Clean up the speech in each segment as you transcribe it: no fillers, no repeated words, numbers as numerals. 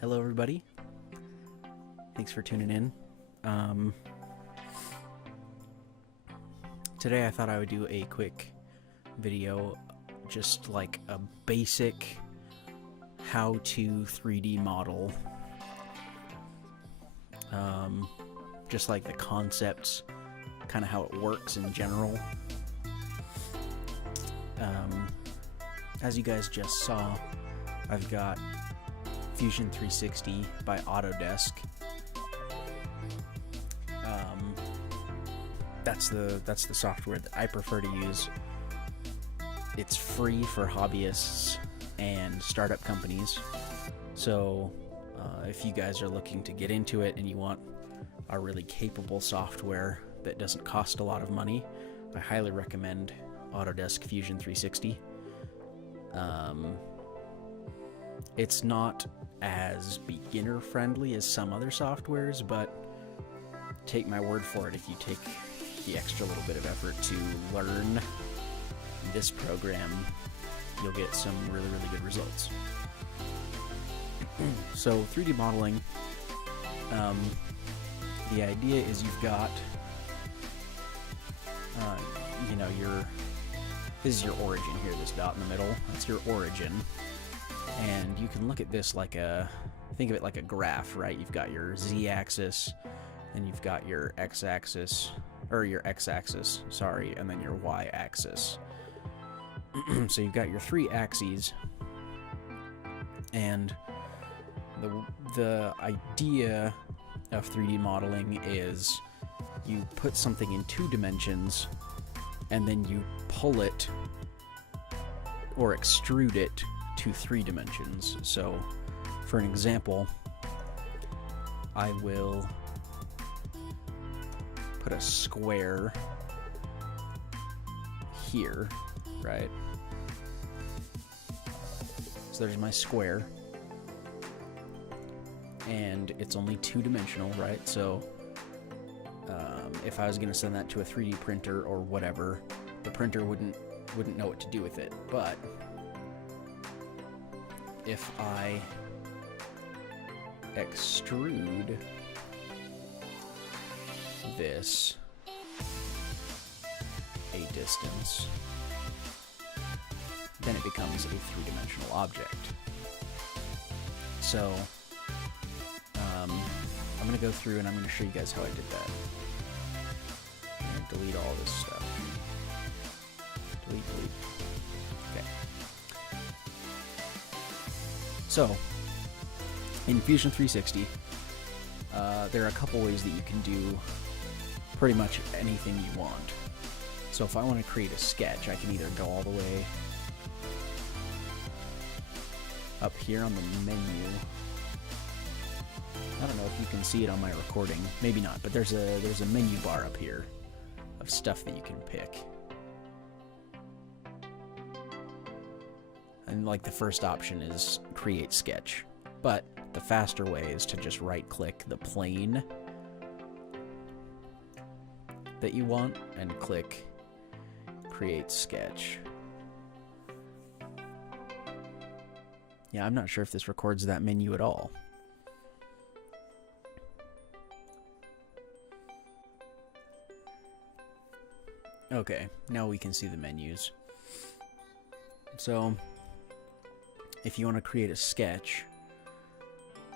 Hello, everybody. Thanks for tuning in. Today I thought I would do a quick video, just like a basic how to 3D model. Just like the concepts, kind of how it works in general. As you guys just saw, I've got Fusion 360 by Autodesk. That's the software that I prefer to use. It's free for hobbyists and startup companies. So if you guys are looking to get into it and you want a really capable software that doesn't cost a lot of money, I highly recommend Autodesk Fusion 360. It's not as beginner friendly as some other softwares, but take my word for it, if you take the extra little bit of effort to learn this program, you'll get some really good results. So 3D modeling, the idea is you've got this is your origin here, this dot in the middle, that's your origin. And you can look at this like think of it like a graph, right? You've got your z-axis, then you've got your x-axis, or your x-axis, sorry, and then your y-axis. So you've got your three axes, and the idea of 3D modeling is you put something in 2 dimensions, and then you pull it or extrude it to 3 dimensions. So, for an example, I will put a square here, right? So there's my square, and it's only 2-dimensional, right? So if I was going to send that to a 3D printer or whatever, the printer wouldn't know what to do with it. But if I extrude this a distance, then it becomes a 3-dimensional object. So I'm going to go through and I'm going to show you guys how I did that. I'm going to delete all this stuff. Delete. Okay. So, in Fusion 360, there are a couple ways that you can do pretty much anything you want. So if I want to create a sketch, I can either go all the way up here on the menu. I don't know if you can see it on my recording. Maybe not, but there's a menu bar up here of stuff that you can pick. And like the first option is create sketch. But the faster way is to just right-click the plane that you want and click create sketch. Yeah, I'm not sure if this records that menu at all. Okay, now we can see the menus. So, if you want to create a sketch,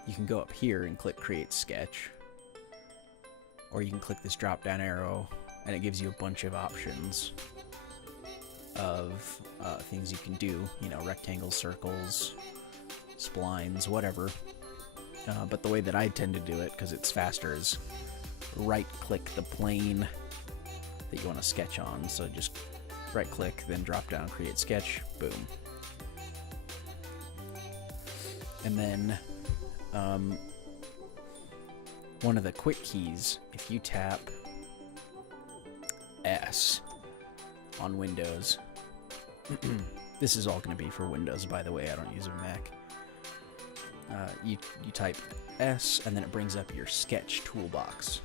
you can go up here and click create sketch. Or you can click this drop down arrow and it gives you a bunch of options of things you can do. You know, rectangles, circles, splines, whatever. But the way that I tend to do it, because it's faster, is right click the plane that you want to sketch on. So just right click, then drop down, create sketch, boom. And then one of the quick keys, if you tap S on Windows, this is all going to be for Windows, by the way, I don't use a Mac. You type S, and then it brings up your sketch toolbox.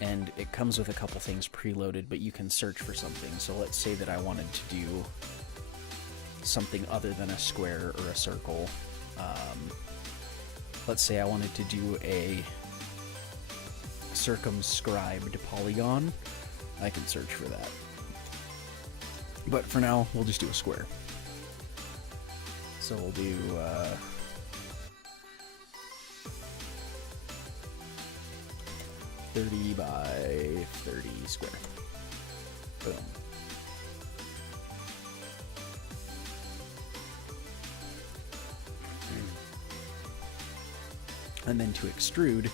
And it comes with a couple things preloaded, but you can search for something. So let's say that I wanted to do something other than a square or a circle. let's say I wanted to do a circumscribed polygon, I can search for that. But for now, we'll just do a square. So we'll do 30 by 30 square. Boom. And then to extrude,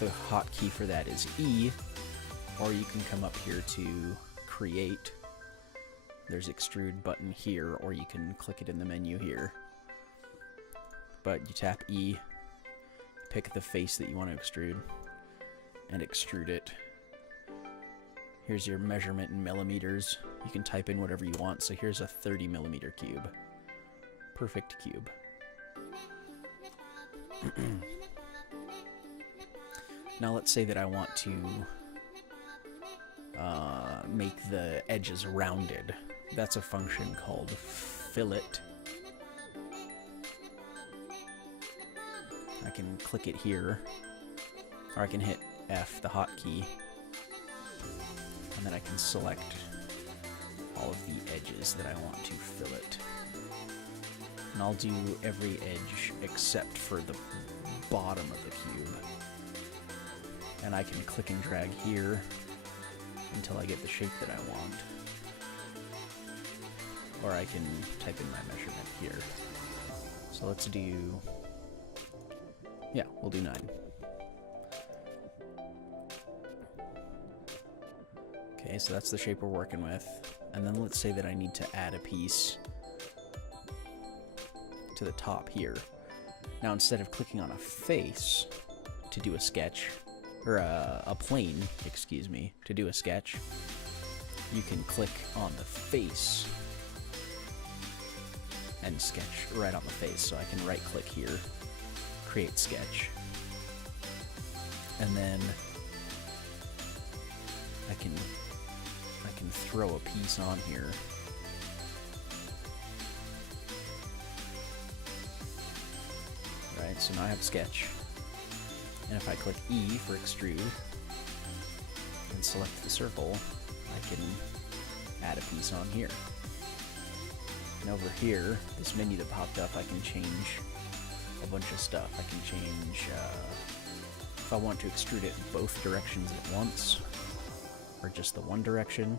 the hotkey for that is E, or you can come up here to create. There's extrude button here, or you can click it in the menu here. But you tap E, pick the face that you want to extrude, and extrude it. Here's your measurement in millimeters. You can type in whatever you want. So here's a 30 millimeter cube. Perfect cube. Now let's say that I want to make the edges rounded. That's a function called fillet. I can click it here, or I can hit F, the hotkey, and then I can select all of the edges that I want to fillet. And I'll do every edge except for the bottom of the cube. And I can click and drag here until I get the shape that I want. Or I can type in my measurement here. So let's do, yeah, we'll do 9. Okay, so that's the shape we're working with. And then let's say that I need to add a piece to the top here. Now instead of clicking on a face to do a sketch, or a plane, excuse me, to do a sketch, you can click on the face and sketch right on the face. So I can right click here, create sketch, and then I can throw a piece on here. Right, so now I have sketch. And if I click E for extrude and select the circle, I can add a piece on here. And over here, this menu that popped up, I can change a bunch of stuff. I can change if I want to extrude it both directions at once, or just the one direction.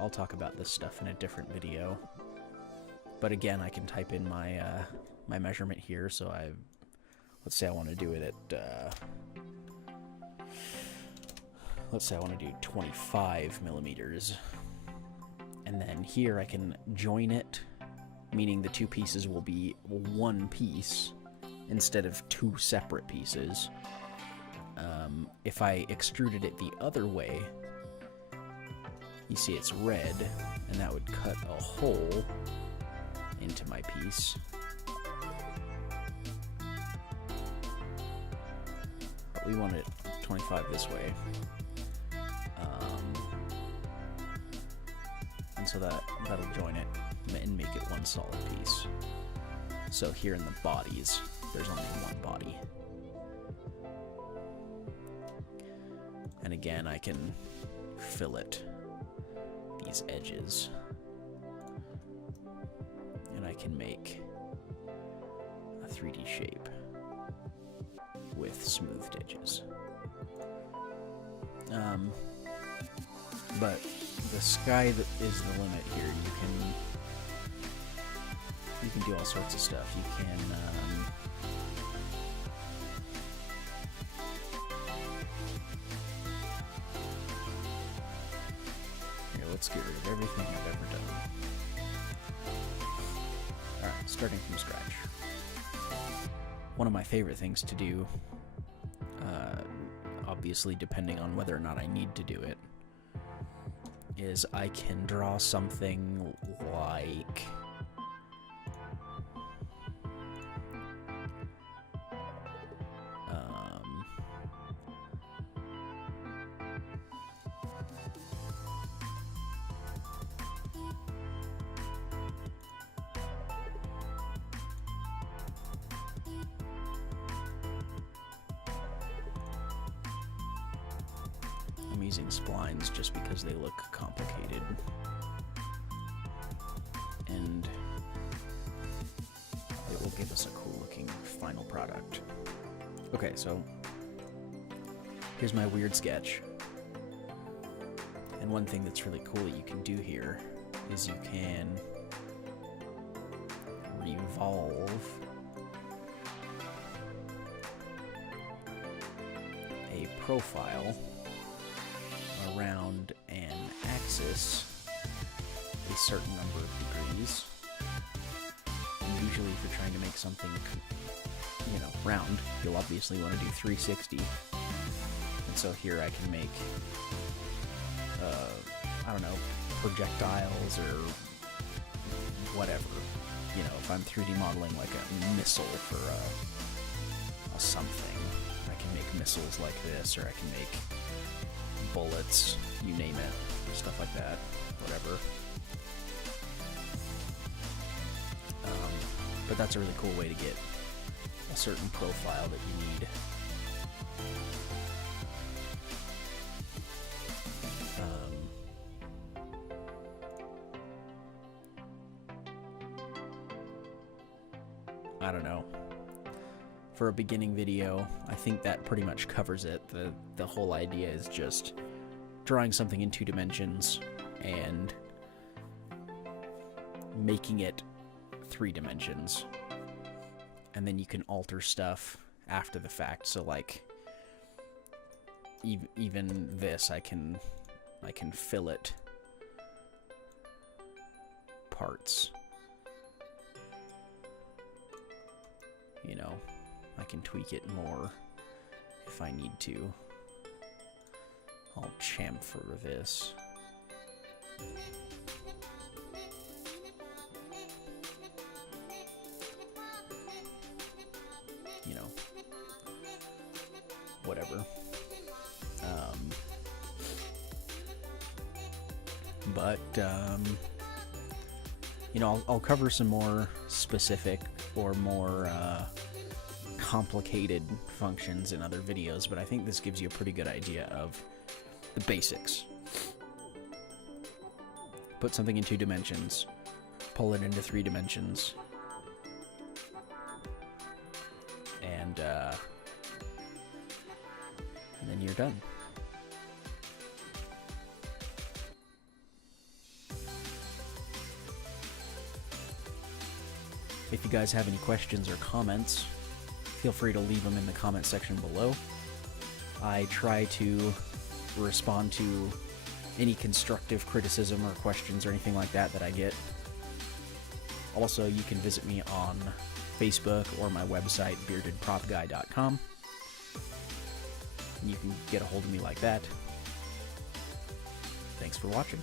I'll talk about this stuff in a different video. But again, I can type in my my measurement here. So let's say I want to do it at let's say I want to do 25 millimeters, and then here I can join it, meaning the two pieces will be one piece instead of two separate pieces. If I extruded it the other way, you see it's red, and that would cut a hole into my piece. But we want it 25 this way. And so that'll join it and make it one solid piece. So here in the bodies, there's only one body. And again, I can fillet these edges. And I can make a 3D shape with smoothed edges. But the sky is the limit here. You can do all sorts of stuff. You can here, let's get rid of everything I've ever done. Alright, starting from scratch. One of my favorite things to do, obviously depending on whether or not I need to do it, is I can draw something like I'm using splines just because they look complicated. And it will give us a cool looking final product. Okay, so here's my weird sketch. And one thing that's really cool that you can do here is you can revolve a profile around an axis a certain number of degrees. And usually if you're trying to make something, you know, round, you'll obviously want to do 360. And so here I can make, I don't know, projectiles or whatever. You know, if I'm 3D modeling like a missile for a something, I can make missiles like this, or I can make bullets, you name it, stuff like that, whatever. But that's a really cool way to get a certain profile that you need. I don't know. For a beginning video, I think that pretty much covers it. The whole idea is just drawing something in 2 dimensions and making it 3 dimensions. And then you can alter stuff after the fact. So like even this, I can fillet parts. You know, I can tweak it more if I need to. I'll chamfer this. You know, whatever. You know, I'll cover some more specific or more complicated functions in other videos, but I think this gives you a pretty good idea of the basics. Put something in 2 dimensions, pull it into 3 dimensions, and then you're done. If you guys have any questions or comments, feel free to leave them in the comment section below. I try to respond to any constructive criticism or questions or anything like that that I get. Also, you can visit me on Facebook or my website, beardedpropguy.com. You can get a hold of me like that. Thanks for watching.